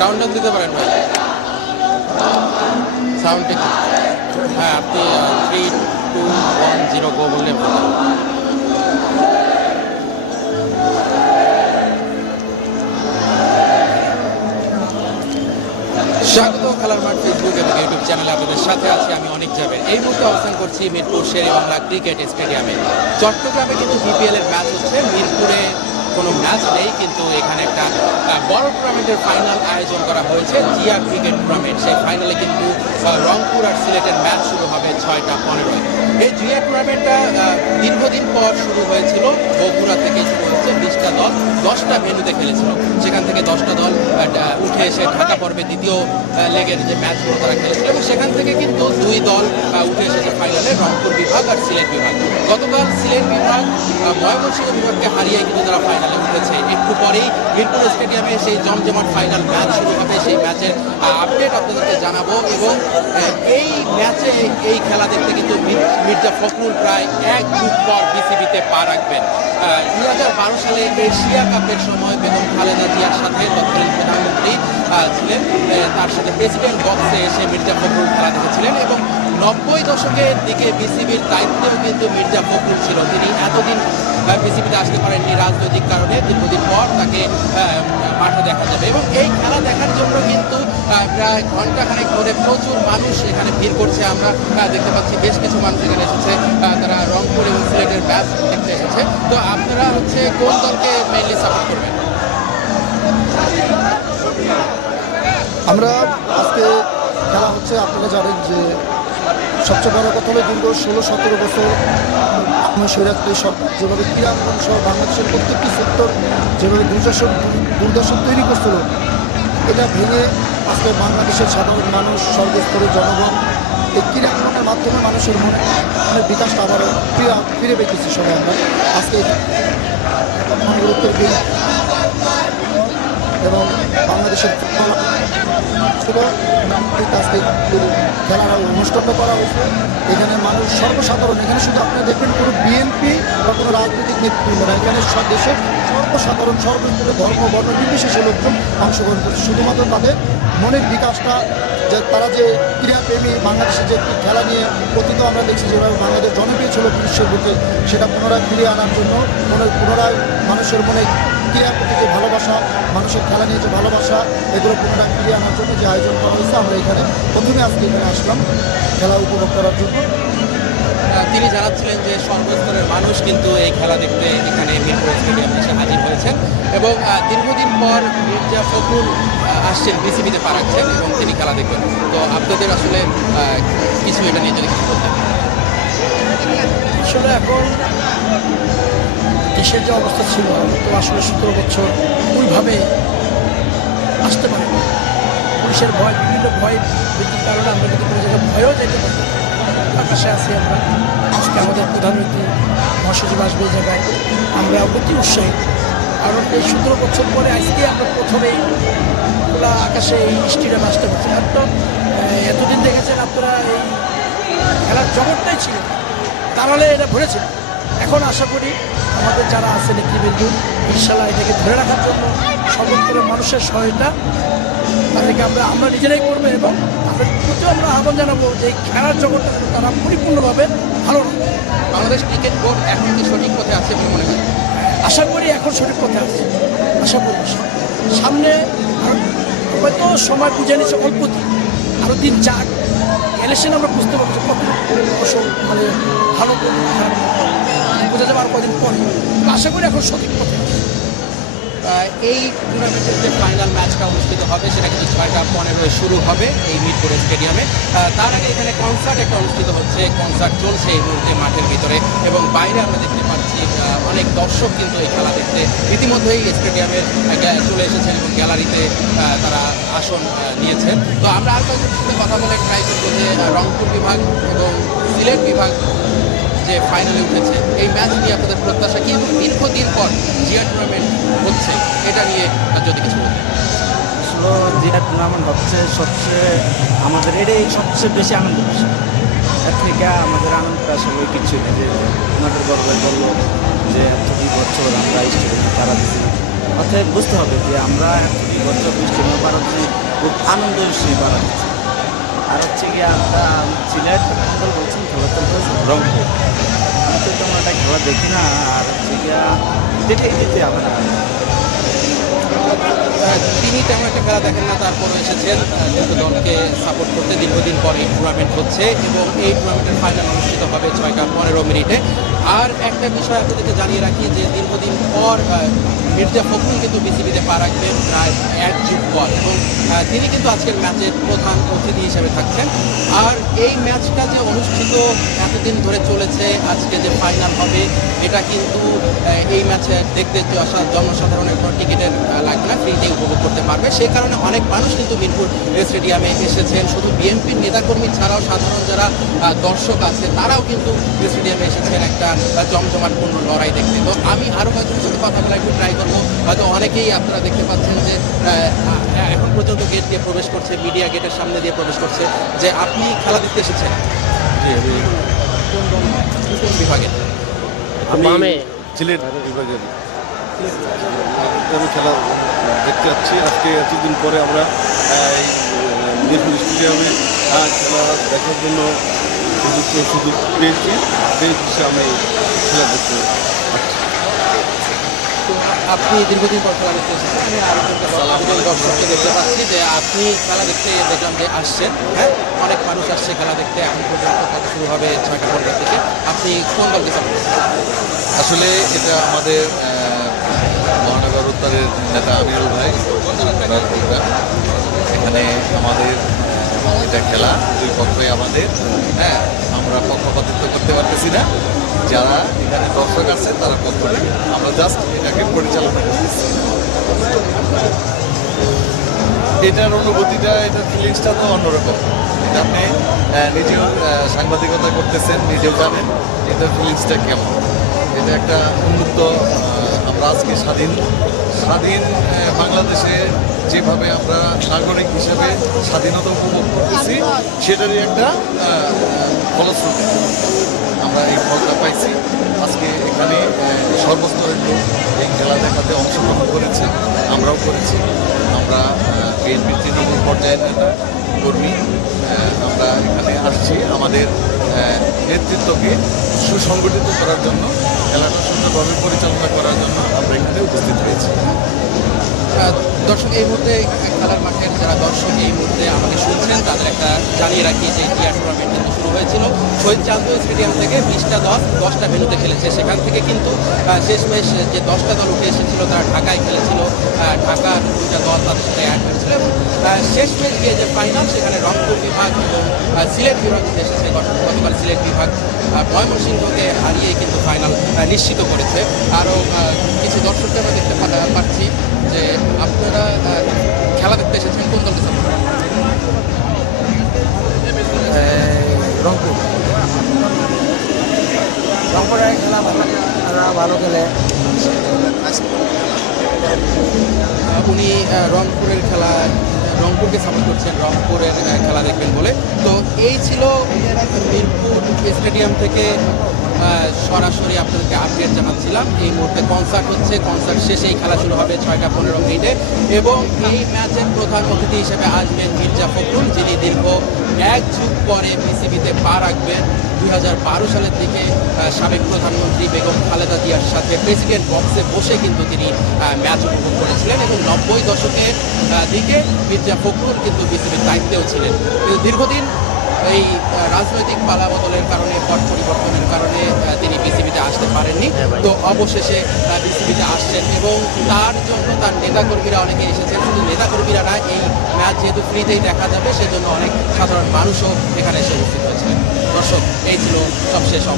Counter দিতে পারেন ভাই। সাউন্ড হ্যাঁ আপনি three two one zero go বললে স্বাগত খেলার মাঠ ফেসবুক এবং ইউটিউব চ্যানেলে আপনাদের সাথে আছি আমি অনেক যাবে এই মুহূর্তে অবস্থান করছি মিরপুর শেরে বাংলা ক্রিকেট স্টেডিয়ামে। চট্টগ্রামে কিন্তু বিপিএল এর ম্যাচ হচ্ছে। মিরপুরে কোনো ম্যাচ নেই, কিন্তু এখানে একটা বড় টুর্নামেন্টের ফাইনাল আয়োজন করা হয়েছে। জিয়া ক্রিকেট টুর্নামেন্ট সেই ফাইনালে কিন্তু রংপুর আর সিলেটের ম্যাচ শুরু হবে ছয়টা পনেরোয়। এই জিয়া টুর্নামেন্টটা দীর্ঘদিন পর শুরু হয়েছিল। বগুড়া থেকে শুরু হয়েছে বিশটা দল, দশটা ভেন্যুতে খেলেছিল। সেখান থেকে দশটা দল উঠে এসে ঢাকা পর্বে দ্বিতীয় লেগের যে ম্যাচগুলো তারা খেলেছিল, এবং সেখান থেকে কিন্তু দুই দল উঠে এসেছে ফাইনালে রংপুর বিভাগ আর সিলেট বিভাগ। গতকাল সিলেট বিভাগ ময়মনসিংহ বিভাগকে হারিয়ে কিন্তু তারা ফাইনালে উঠেছে। একটু পরেই মিরপুর স্টেডিয়ামে সেই জমজমাট ফাইনাল ম্যাচ শুরু হবে। সেই ম্যাচের আপডেট আপনাদেরকে জানাব এবং এই ম্যাচে এই খেলা দেখতে কিন্তু মির্জা ফখরুল প্রায় এক যুগ পর বিসিবিতে পা রাখবেন। দুই হাজার বারো সালে এশিয়া কাপের সময় বেগম খালেদা জিয়ার সাথে তৎকালীন প্রধানমন্ত্রী ছিলেন। তার সাথে প্রেসিডেন্ট বক্সে এসে মির্জা ফখরুল খেলা দেখেছিলেন এবং নব্বই দশকের দিকে বিসিবির দায়িত্বেও কিন্তু মির্জা ফখরুল ছিল। তিনি এতদিন বিসিবিতে আসতে পারেননি রাজনৈতিক কারণে। দীর্ঘদিন পর তাকে মাঠে দেখা যাবে। এবং এই খেলা দেখার জন্য কিন্তু প্রায় ঘন্টাখানেক ধরে প্রচুর মানুষ এখানে ভিড় করছে। আমরা দেখতে পাচ্ছি বেশ কিছু মানুষ এখানে এসেছে। তারা রংপুর এবং সিলেটের ম্যাচ দেখতে এসেছে। তো আপনারা হচ্ছে কোন দলকে মেইনলি সাপোর্ট করবেন? আমরা আজকে খেলা হচ্ছে, আপনারা জানেন যে সবচেয়ে বড় কথা হলো দীর্ঘ ষোলো, সতেরো বছর সৈরাত্রী সরকার যেভাবে ক্রীড়াঙ্গন সহ বাংলাদেশের প্রত্যেকটি সেক্টর যেভাবে দুর্দর্শন দুর্দর্শন তৈরি করছিল, এটা ভেঙে আজকে বাংলাদেশের সাধারণ মানুষ, সর্বস্তরের জনগণ এই ক্রীড়াঙ্গনের মাধ্যমে মানুষের মনে মনের বিকাশটা আবারও ফিরে ফিরে পেতেছি সবাই আমরা। আজকে গুরুত্বের দিন এবং বাংলাদেশের ছিল আজকে খেলার অনুষ্ঠানটা করা হয়েছে। এখানে মানুষ সর্বসাধারণ, এখানে শুধু আপনি দেখবেন কোনো বিএনপি বা কোনো রাজনৈতিক নেতৃত্ব না, এখানে দেশের সর্বসাধারণ সর্বস্তরে ধর্ম, বর্ণ, নির্বিশেষে লোকজন অংশগ্রহণ করছে। শুধুমাত্র তাদের মনের বিকাশটা যে তারা যে ক্রীড়াপ্রেমী বাংলাদেশের যে খেলা নিয়ে অতীত আমরা দেখছি যেভাবে বাংলাদেশ জনপ্রিয় ছিল বিশ্বের বুকে, সেটা পুনরায় ফিরিয়ে আনার জন্য পুনরায় মানুষের মনে ক্রীড়ার প্রতি যে ভালোবাসা, মানুষের খেলা নিয়ে যে ভালোবাসা, এগুলো পুনরায় ফিরিয়ে আনার জন্য যে আয়োজন করা হয়েছে, আমরা এখানে প্রথমে আজকে এখানে আসলাম, খেলা উপভোগ করার জন্য। তিনি জানাচ্ছিলেন যে সর্বস্তরের মানুষ কিন্তু এই খেলা দেখতে এখানে মিরপুর স্টেডিয়ামে এসে হাজির হয়েছেন এবং দীর্ঘদিন পর মির্জা ফখরুল আসছেন, বিসিবিতে পা রাখছেন এবং তিনি খেলা দেখবেন। তো আপনাদের আসলে কিছু এটা নিয়ে যদি কিছু বলতেন। আসলে এখন দেশের যে অবস্থা ছিল, তো আসলে সতেরো বছর ওইভাবে আসতে পারে পুলিশের ভয়, বিভিন্ন ভয় বৃদ্ধির কারণে আমরা কিন্তু কোনো জায়গায় ভয়েও যেতে পারি আকাশে আছি আমরা। আজকে আমাদের প্রধানমন্ত্রী মহাসচিব আসবে এই জায়গায়। আমরা অতি উৎসাহী। কারণ এই সতেরো বছর পরে আজকে আমরা প্রথমে খোলা আকাশে এই স্টেডিয়াম আসতে পারছি। আর তো এতদিন দেখেছেন আপনারা এই খেলার জগৎটাই ছিল তাহলে এটা ভরেছে এখন আশা করি আমাদের যারা আছে নেতৃবৃন্দ ইনশাল্লাহ এটাকে ধরে রাখার জন্য সর্বত্র মানুষের সহায়তা তাদেরকে আমরা আমরা নিজেরাই করব এবং তাদের প্রতিও আমরা আহ্বান জানাব যে এই খেলার জগৎটা তারা পরিপূর্ণভাবে ভালো রাখে। বাংলাদেশ ক্রিকেট বোর্ড এখন কি সঠিক পথে আছে বলে মনে হয় আশা করি এখন সঠিক পথে আছে। আশা করি সামনে হয়তো সময় বুঝে নিচ্ছে অল্প দিন আরও দিন যাক। ইলেকশন আমরা বুঝতে পারব যে কত মানে ভালো বোঝা যাবে আর কদিন পরে। আশা করি এখন সঠিক পথে এই টুর্নামেন্টের যে ফাইনাল ম্যাচটা অনুষ্ঠিত হবে, সেটা কিন্তু ছয়টা পনেরোয় শুরু হবে এই মিরপুর স্টেডিয়ামে তার আগে এখানে কনসার্ট একটা অনুষ্ঠিত হচ্ছে। কনসার্ট চলছে এই মুহূর্তে মাঠের ভিতরে এবং বাইরে আমরা দেখতে আহ, অনেক দর্শক কিন্তু এই খেলা দেখতে ইতিমধ্যেই স্টেডিয়ামে চলে এসেছেন এবং গ্যালারিতে তারা আসন নিয়েছেন। তো আমরা আর কয়েকজনের সাথে কথা বলে ট্রাই করব যে রংপুর বিভাগ এবং সিলেট বিভাগ যে ফাইনালে উঠেছে এই ম্যাচ নিয়ে আপনাদের প্রত্যাশা কি? এবং দীর্ঘদিন পর জিয়া টুর্নামেন্ট হচ্ছে এটা নিয়ে যদি কিছু আসলে যেটা টুর্নামেন্ট হচ্ছে সবচেয়ে আমাদের এটাই সবচেয়ে বেশি আনন্দ বিষয়। এর আমাদের আনন্দটা আসলে কিছু নেই যে আমাদের গর্বে বলল যে এত দুই বছর আমরা স্টেডিয়ামে তারা দিচ্ছি অর্থাৎ বুঝতে হবে যে আমরা গত বৃষ্টি পাড়াচ্ছি খুব আনন্দ উৎসবে পাড়াচ্ছি আর হচ্ছে কি আমরা সিলেট অঞ্চল বলছেন খেলা চলতেছে রংপুর। আমি তো তেমন একটা খেলা দেখি না আর হচ্ছে গিয়া যেতে আমরা আহ, তিনি তেমন একটা খেলা দেখেন না, তারপর এসেছেন যেহেতু দলকে সাপোর্ট করতে দীর্ঘদিন পরে টুর্নামেন্ট হচ্ছে এবং এই টুর্নামেন্টের ফাইনাল অনুষ্ঠিত হবে ছয়টা পনেরো মিনিটে। আর একটা বিষয় আপনাদেরকে জানিয়ে রাখি যে দীর্ঘদিন পর মির্জা ফখরুল কিন্তু বিসিবিতে পা রাখবেন প্রায় এক যুগ পর। এবং তিনি কিন্তু আজকের ম্যাচের প্রধান অতিথি হিসেবে থাকছেন আর এই ম্যাচটা যে অনুষ্ঠিত এতদিন ধরে চলেছে, আজকে যে ফাইনাল হবে, এটা কিন্তু এই ম্যাচে দেখতে জনসাধারণের কোনো টিকিটের লাগবে না ফ্রিতে উপভোগ করতে পারবে। সেই কারণে অনেক মানুষ কিন্তু মিরপুর স্টেডিয়ামে এসেছেন। শুধু বিএনপির নেতাকর্মী ছাড়াও সাধারণ যারা দর্শক আছে, তারাও কিন্তু স্টেডিয়ামে এসেছেন একটা জমজমাটপূর্ণ লড়াই দেখতে। তো আমি আরও কয়েকজনের সাথে কথা বলা একটু ট্রাই করব। হয়তো অনেকেই আপনারা দেখতে পাচ্ছেন যে এখন পর্যন্ত গেট দিয়ে প্রবেশ করছে মিডিয়া গেটের সামনে দিয়ে প্রবেশ করছে, যে আপনি খেলা দেখতে এসেছেন দল কোন বিভাগে আমি সিলেট বিভাগের আমি খেলা দেখতে যাচ্ছি। আজকে এতদিন পরে আমরা মিরপুর স্টেডিয়ামে খেলা দেখার জন্য সুযোগ সুযোগ পেয়েছি। সেই বিষয়ে আমি খেলা দেখতে পাচ্ছি আপনি দীর্ঘদিন পর খেলা দেখতে এসেছেন। আমি আরেকজন দর্শককে দেখতে পাচ্ছি যে আপনি খেলা দেখতে দেখলাম যে আসছেন। হ্যাঁ। অনেক মানুষ আসছে খেলা দেখতে, এখন পর্যন্ত শুরু হবে ছয়টা পর্যন্ত থেকে আপনি কোন দলকে সাপোর্ট আসলে এটা আমাদের মহানগর উত্তরের নেতা আমিরুল ভাই এখানে আমাদের এটা খেলা, দুই পক্ষই আমাদের। হ্যাঁ আমরা পক্ষপাতিত্ব করতে পারতেছি না। যারা এখানে দর্শক আছে, তারা পক্ষ। আমরা জাস্ট এটাকে পরিচালনা করতেছি। এটার অনুভূতিটা, এটার ফিলিংসটা তো অন্যরকম। এটা আপনি নিজেও সাংবাদিকতা করতেছেন, নিজেও জানেন, এটার ফিলিংসটা কেমন। এটা একটা উন্মুক্ত আজকে স্বাধীন স্বাধীন বাংলাদেশে যেভাবে আমরা নাগরিক হিসেবে স্বাধীনতা উপভোগ করতেছি, সেটারই একটা ফলশ্রুতি। আমরা এই ফলটা পাইছি। আজকে এখানে সর্বস্তরের লোক এই খেলা দেখাতে অংশগ্রহণ করেছে, আমরাও করেছি। আমরা বিএনপির তৃণমূল পর্যায়ের নেতা, কর্মী আমরা এখানে আসছি। আমাদের নেতৃত্বকে সুসংগঠিত করার জন্য খেলাটা সুন্দরভাবে পরিচালনা করার জন্য আমরা এখানে উপস্থিত হয়েছি। দর্শক, এই মুহূর্তে খেলার মাঠের যারা দর্শক, এই মুহূর্তে আমাকে শুনছেন, তাদের একটা জানিয়ে রাখি যে টিয়ার টুর্নামেন্ট কিন্তু শুরু হয়েছিল। শহীদ চান্দু স্টেডিয়াম থেকে বিশটা দল, দশটা ভেনুতে খেলেছে। সেখান থেকে কিন্তু শেষমেশ যে দশটা দল উঠে এসেছিল, তারা ঢাকায় খেলেছিল। ঢাকার দুইটা দল তাদের সাথে অ্যাড হয়েছিল এবং শেষমেশ গিয়ে যে ফাইনাল সেখানে রংপুর বিভাগ এবং সিলেট বিভাগ উঠে এসেছে। গত- গতকাল সিলেট বিভাগ ময়মনসিংহকে হারিয়ে কিন্তু ফাইনাল নিশ্চিত করেছে। আরও কিছু দর্শকদের দেখতে ভালো খেলে। উনি রংপুরের খেলা, রংপুরকে সাপোর্ট করছেন, রংপুরের খেলা দেখবেন বলে। তো এই ছিল মিরপুর স্টেডিয়াম থেকে সরাসরি আপনাদেরকে আপডেট জানাচ্ছিলাম। এই মুহূর্তে কনসার্ট হচ্ছে কনসার্ট শেষে এই খেলা শুরু হবে ছয়টা পনেরো মিনিটে। এবং এই ম্যাচের প্রধান অতিথি হিসেবে আসবেন মির্জা ফখরুল। এক যুগ পরে পিসিবিতে পা রাখবেন দুই হাজার বারো সালের দিকে সাবেক প্রধানমন্ত্রী বেগম খালেদা জিয়ার সাথে প্রেসিডেন্ট বক্সে বসে কিন্তু তিনি ম্যাচ উপভোগ করেছিলেন এবং নব্বই দশকের দিকে মির্জা ফখরুল কিন্তু বিসিবির দায়িত্বেও ছিলেন। কিন্তু দীর্ঘদিন এই রাজনৈতিক পালা বদলের কারণে পট পরিবর্তনের কারণে তিনি বিসিবিতে আসতে পারেননি। তো অবশেষে বিসিবিতে আসছেন এবং তার জন্য তার নেতাকর্মীরা অনেকে এসেছেন শুধু নেতাকর্মীরা না এই ম্যাচ যেহেতু ফ্রিতেই দেখা যাবে সেজন্য অনেক সাধারণ মানুষও এখানে এসে উপস্থিত হয়েছিলেন। দর্শক এই ছিল সবশেষ অবস্থা।